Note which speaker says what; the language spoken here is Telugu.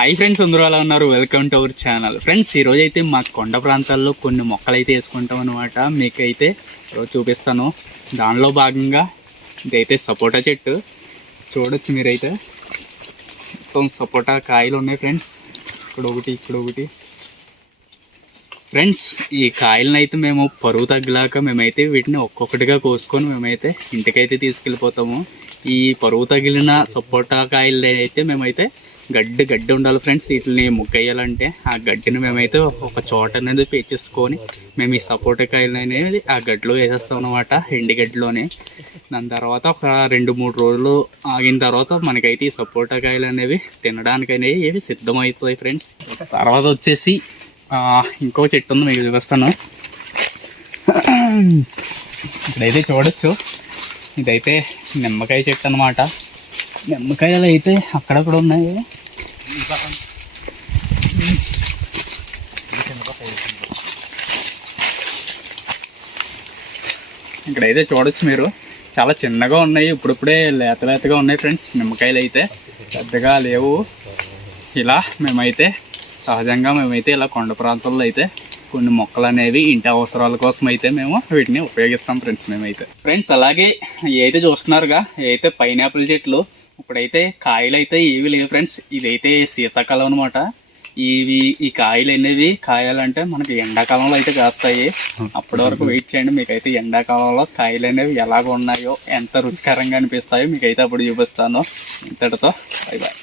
Speaker 1: హై ఫ్రెండ్స్ అందరూ అలా ఉన్నారు? Welcome to our channel friends ఈరోజు అయితే మా కొండ ప్రాంతాల్లో కొన్ని మొక్కలు అయితే వేసుకుంటాం అనమాట మీకైతే ఈరోజు చూపిస్తాను. దానిలో భాగంగా ఇదైతే సపోటా చెట్టు. చూడొచ్చు మీరైతే. మొత్తం సపోటా కాయలు ఉన్నాయి ఫ్రెండ్స్ ఇక్కడ ఒకటి ఇక్కడ ఒకటి. ఫ్రెండ్స్ ఈ కాయలను అయితే మేము పరువు తగ్గలాక మేమైతే వీటిని ఒక్కొక్కటిగా కోసుకొని మేమైతే ఇంటికైతే తీసుకెళ్ళిపోతాము. ఈ పరువు తగిలిన సపోటా కాయలు అయితే మేమైతే గడ్డి గడ్డి ఉండాలి ఫ్రెండ్స్ వీటిని ముగ్గేయాలంటే ఆ గడ్డిని మేమైతే ఒక చోట అనేది పేచేసుకొని మేము ఈ సపోటా కాయలు అనేది ఆ గడ్డిలో వేసేస్తాం అనమాట ఎండి గడ్డిలోనే. దాని తర్వాత ఒక రెండు మూడు రోజులు ఆగిన తర్వాత మనకైతే ఈ సపోటా కాయలు అనేవి తినడానికి అనేవి ఇవి సిద్ధమవుతాయి ఫ్రెండ్స్ తర్వాత వచ్చేసి ఇంకో చెట్టు ఉంది మీకు చూపిస్తాను. ఇక్కడైతే చూడొచ్చు. ఇదైతే నిమ్మకాయ చెట్టు అనమాట నిమ్మకాయలు అయితే అక్కడక్కడ ఉన్నాయి. ఇక్కడైతే చూడొచ్చు మీరు. చాలా చిన్నగా ఉన్నాయి ఇప్పుడిప్పుడే లేత లేతగా ఉన్నాయి ఫ్రెండ్స్ నిమ్మకాయలు అయితే. పెద్దగా లేవు. ఇలా మేమైతే సహజంగా మేమైతే ఇలా కొండ ప్రాంతాల్లో అయితే కొన్ని మొక్కలు అనేవి ఇంటి అవసరాల కోసం అయితే మేము వీటిని ఉపయోగిస్తాం ఫ్రెండ్స్ మేమైతే. ఫ్రెండ్స్ అలాగే అయితే చూస్తున్నారుగా అయితే పైనాపిల్ చెట్లు. ఇప్పుడైతే కాయలు అయితే ఏవి లేవు ఫ్రెండ్స్. ఇదైతే శీతాకాలం అనమాట ఇవి ఈ కాయలు అనేవి కాయాలంటే మనకి ఎండాకాలంలో అయితే కాస్తాయి. అప్పటి వరకు వెయిట్ చేయండి. మీకైతే ఎండాకాలంలో కాయలు అనేవి ఎలాగ ఉన్నాయో ఎంత రుచికరంగా అనిపిస్తాయో మీకైతే అప్పుడు చూపిస్తాను. ఇంతటితో బాయ్ బాయ్